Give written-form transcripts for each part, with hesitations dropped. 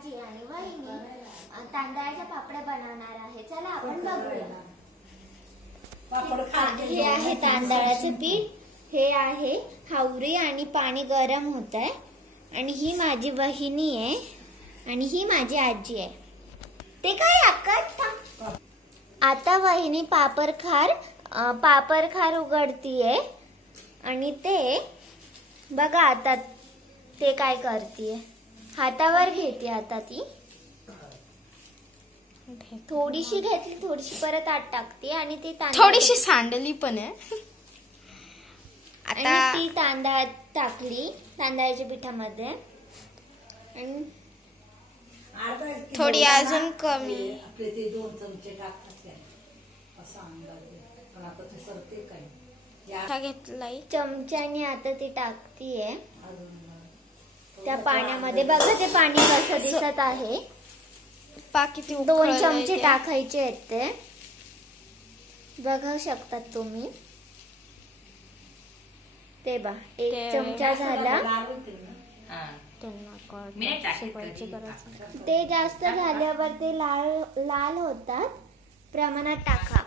आजी आणि वहिनी तांदळाच्या पापड्या बनवणार आहे. चला आपण बघूया. हे आहे तांदळाचे पीठ, हे आहे हावरी आणि पाणी गरम होत आहे. आणि ही माझी वहिनी आहे आणि ही माझी आजी आहे. ते काय अक्का? आता वहिनी पापरखार उघडतीये आणि ते बघा आता ते काय करतीये. हातावर घेते आता ती. थोडीशी घेतली, थोडीशी परत आत टाकते आणि ती थोडीशी सांडली पण आहे. आता ती तांदळात टाकली, तांदळाच्या पिठामध्ये. आणि थोडी अजून कमी. आपले ते 2 चमचे टाकतात असा अंदाज. पण आता ते सरते काय घेतलाय चमच्याने आता ती टाकतीये त्या पाण्यामध्ये. बघा ते पाणी कसं दिसत आहे. किती 2 चमचे टाकायचे आहेत ते, बघू शकतात तुम्ही. ते बा 1 चमचा झाला. ते जास्त झाल्यावर ते लाल होतात. प्रमाणात टाका.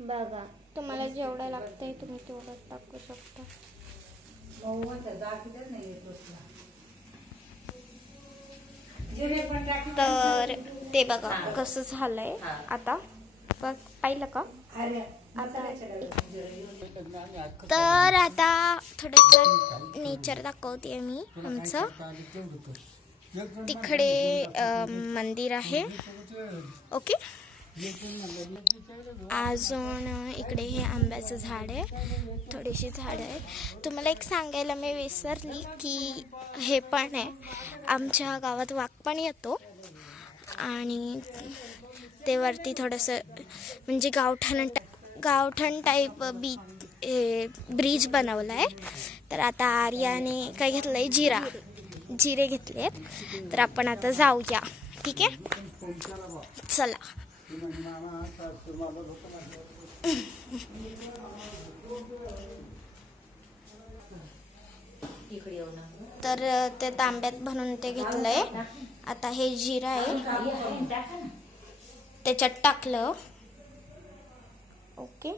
बघा तुम्हाला जेवढं लागतंय तुम्ही तेवढं टाकू शकता. तर ते बघा कसं झालंय आता. पाहिलं का? तर आता थोडस नेचर दाखवते मी आमचं. तिकडे मंदिर आहे. ओके. अजून इकडे हे आंब्याचं झाड आहे, थोडीशी झाड आहे. तुम्हाला एक सांगायला मी विसरली की हे पण आहे, आमच्या गावात वाघ पण येतो. आणि ते वरती थोडंसं म्हणजे गावठण टाईप ब्रिज बनवला आहे. तर आता आर्याने काय घेतलंय, जिरे घेतलेत. तर आपण आता जाऊया. ठीक आहे, चला. तर ते तांब्यात भरून ते घेतलंय. आता हे जिरा आहे त्याच्यात टाकलं. ओके.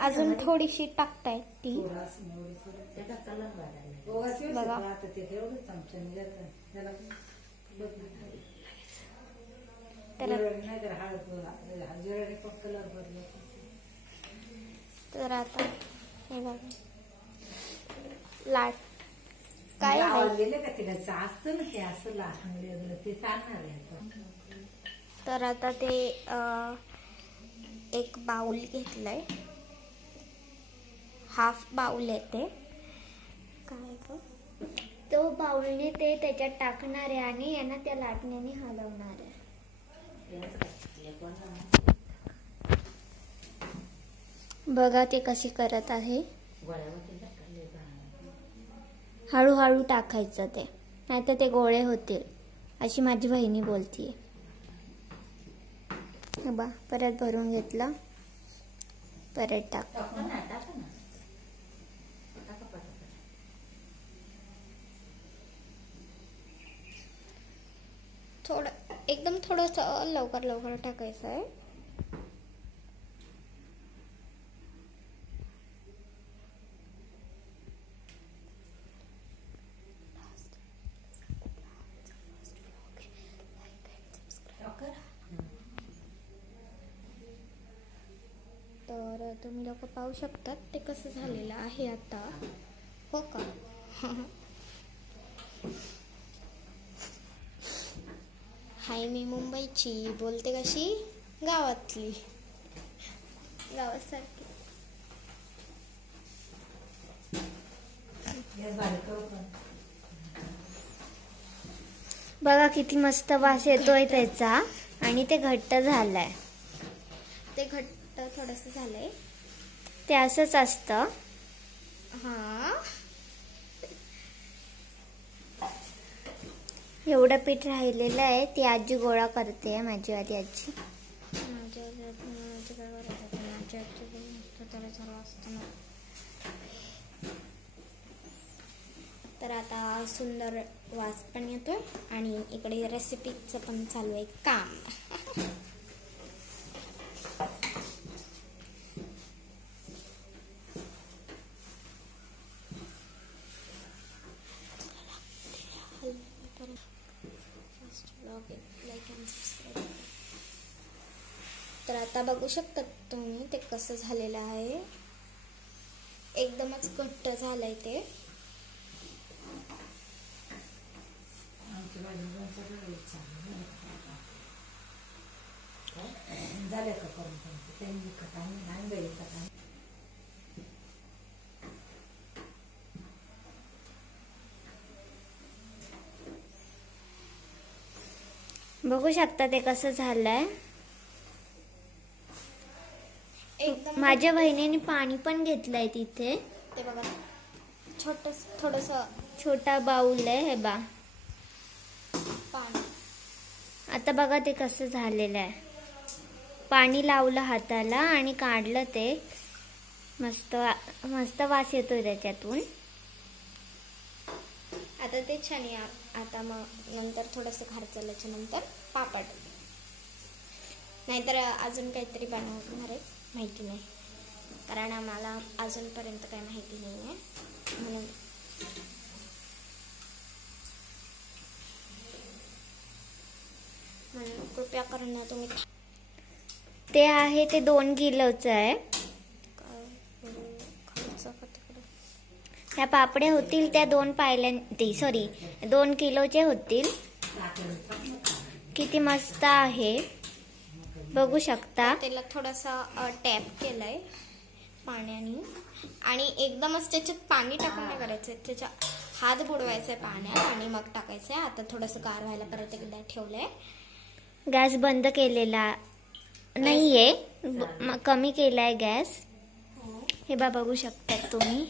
अजून थोडीशी टाकताय ती. बघा तर आता हे बघा लाट काय तर आता ते एक बाउल घेतलंय, हाफ बाउल आहे ते. काय तो बाउलने ते त्याच्यात टाकणार आहे आणि यांना त्या लाटण्याने हलवणार आहे. बघा ते कशी करत आहे. हळूहळू टाकायचं ते, नाहीतर ते गोळे होतील अशी माझी बहिणी बोलतीये. बा परत भरून घेतलं, परत टाक. एकदम थोडस लवकर टाकायचं आहे. तर तुम्ही लोक पाहू शकतात ते कसं झालेलं आहे आता. हो का? हाय, मी मुंबईची, बोलते कशी गावातली, गावासारखी. बघा किती मस्त वास येतोय त्याचा. आणि ते घट्ट झालंय. ते घट्ट थोडस झालंय. ते असंच असतं. हा, एवढं पीठ राहिलेलं आहे. ती आजी गोळा करते, माझी आधी आजी. तर आता सुंदर वास पण येतोय आणि इकडे रेसिपीचं पण चालू आहे काम. तर आता बघू शकता तुम्ही ते कसं झालेलं आहे. एकदमच घट्ट झालंय ते. झालं का करून त्यांनी नाही. बघू शकता ते कसं झालंय. एकदम माझ्या बहिणीने पाणी पण घेतलंय तिथे. ते बघा थोडस छोटा बाउल आहे हे बा. पाणी. आता बघा ते कसं झालेलं आहे. पाणी लावलं हाताला आणि काढलं ते. मस्त मस्त वास येतोय त्याच्यातून. आता ते छान आहे. आता मग नंतर थोडंसं खारचल्याच्या नंतर पापड, नाहीतर अजून काहीतरी बनवणार आहे माहिती नाही, कारण आम्हाला अजूनपर्यंत काही माहिती नाही आहे. म्हणून कृपया करून तुम्ही. ते आहे ते 2 किलोचं आहे. ह्या पापड्या होतील त्या 2 किलोचे होतील. किती मस्त आहे बघू शकता. त्याला थोडासा टॅप केलाय पाण्याने आणि एकदमच त्याच्यात पाणी टाकून नाही करायचंय. त्याच्या हात बुडवायचाय पाण्यात आणि मग टाकायचंय. आता थोडंसं गार व्हायला परत एकदा ठेवलंय. गॅस बंद केलेला नाहीये, कमी केलाय गॅस. हे बघू शकता तुम्ही.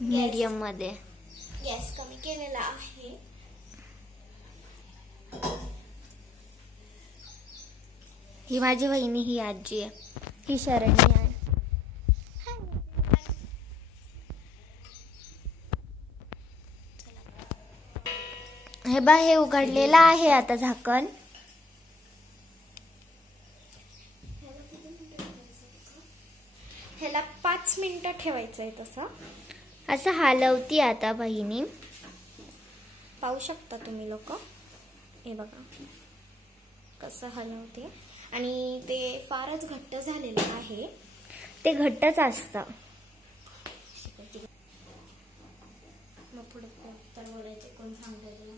मीडियम मध्ये गॅस कमी केलेला आहे. ही माझी वहिनी, ही आजी आहे, ही शरणी आहे. हे बा हे उघडलेलं आहे आता झाकण. ह्याला 5 मिनिटं ठेवायचंय. तसं असं हलवती आता बहिणी. पाहू शकता तुम्ही लोक. हे बघा कसं हलवते आणि ते फारच घट्ट झालेलं आहे. ते घट्टच असतं. मग पुढे तर बोलायचे कोण सांगतो.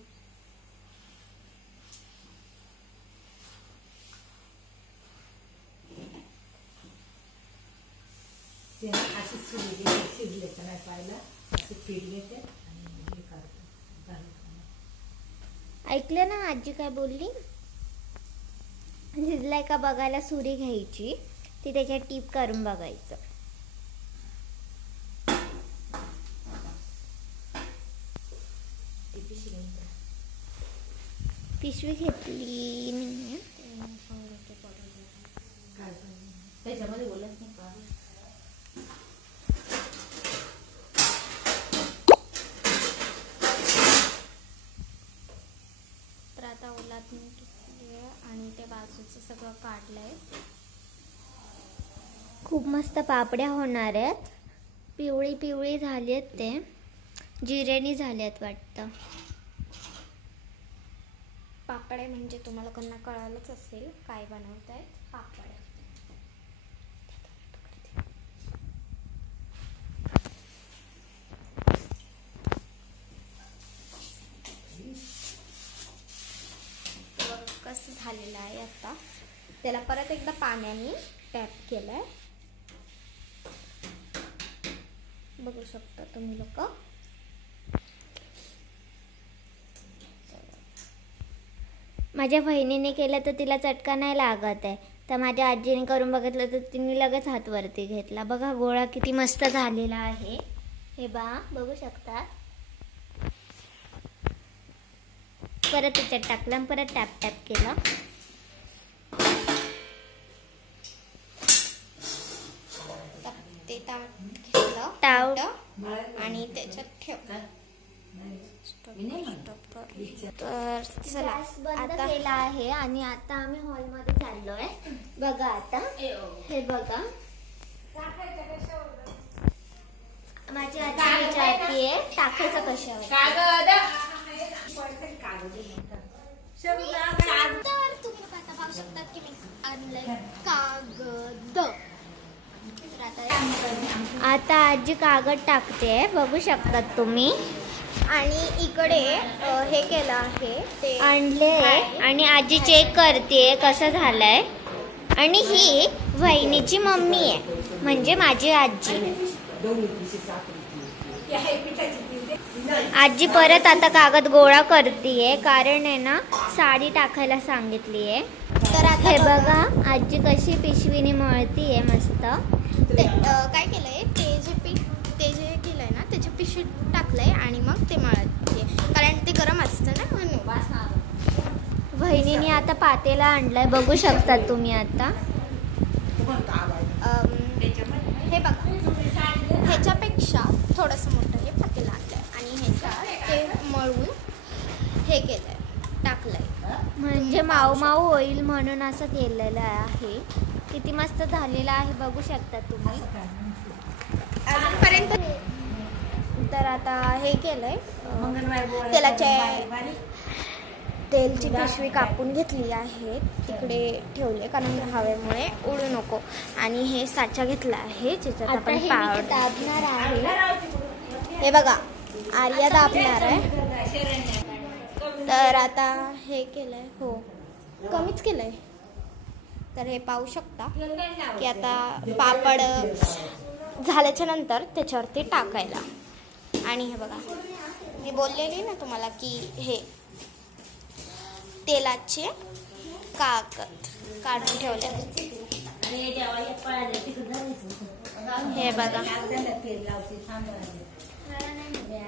अशी शिजले तर नाही पाहिलं. अशी पीठ घेते आणि हे करते. ऐकलं ना आजी काय बोलली. शिजलाय का बघायला सुरी घ्यायची, ती त्याच्यात टीप करून बघायचं. पिशवी घेतली नाहीये. त्याच्यामध्ये बोलत नाही का. तर आता ओलात आणि ते बाजूचं सगळं काढलंय. खूप मस्त पापड्या होणार आहेत. पिवळी पिवळी झाली आहेत. ते जिरेनी झाले आहेत वाटतं. पापड म्हणजे तुम्हाला कोणा कळालंच असेल काय बनवतायत. पापड कसं झालेलं आहे. आता त्याला परत एकदा पाण्याने टॅप केलंय. बघू शकता तुम्ही लोक. माझ्या बहिणीने केलं तर तिला चटका नाही लागत आहे. तर माझ्या आजीने करून बघितलं तर तिने लगेच हात वरती घेतला. बघा गोळा किती मस्त झालेला आहे. हे बघू शकता. परत त्याच्यात टाकलं आणि परत टॅप टॅप केलं. ते ताट घेतलं ताव आणि त्याच्यात ठेवलं. तर चला गॅस बंद आता केला आहे आणि आता आम्ही हॉलमध्ये चाललोय. बघा आता हे बघा माझी आजी विचारतीये टाकायचं कशावर. तर तुम्ही आता पाहू शकतात की मी आणलंय कागद. आता आजी कागद टाकते बघू शकतात तुम्ही. आणि इकडे हे केलं आहे ते आणले आणि आजी चेक करते कसं झालंय. आणि ही वहिनीची मम्मी आहे म्हणजे माझी आजी. आजी परत आता कागद गोळा करतीये कारण आहे ना साडी टाकायला सांगितलीये. तर आता हे बघा आजी कशी पिशवीने मळतीये मस्त. ते काय केलंय ते जे केलंय ना त्याची पिशवी टाकलंय आणि मग ते मळते कारण ते गरम असतं ना म्हणून. वहिनीने आता पातेला आणलाय बघू शकतात तुम्ही आता. हे बघा ह्याच्यापेक्षा थोडंसं मोठं हे पातेलं आणलंय आणि ह्याच्यात ते मळून हे केलंय टाकलंय म्हणजे माऊ माऊ होईल म्हणून असं केलेलं आहे. किती मस्त झालेलं आहे बघू शकता तुम्ही. अजूनपर्यंत. तर आता हे केलंय तेलची पिशवी कापून घेतली आहे तिकडे ठेवले कारण हवेमुळे उडू नको. आणि हे साचा घेतला आहे ज्याच्यात आपण पावडर दाबणार आहे. हे बघा आर्या दाबणार आहे. तर आता हे केलंय हो कमीच केलंय. तर हे पाहू शकता की आता पापड झाल्याच्या नंतर त्याच्यावरती टाकायला. आणि हे बघा मी बोललेली ना तुम्हाला की हे तेलाचे कागद काढून ठेवले. हे बघा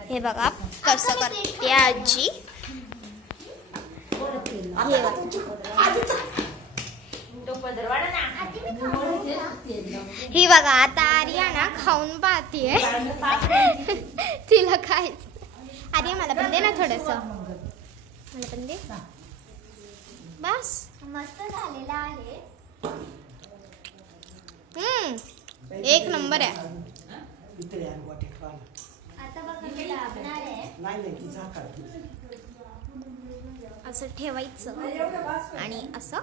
हे बघा कसं करते आजी. हे ही बघा आता आर्या ना खाऊन पाहतीये तिला काय. आर्या मला पण दे ना थोडस. मला पण दे बस. मस्त झालेला आहे. एक नंबर आहे. आता बघा मी दाबणार आहे. असं ठेवायचं आणि असं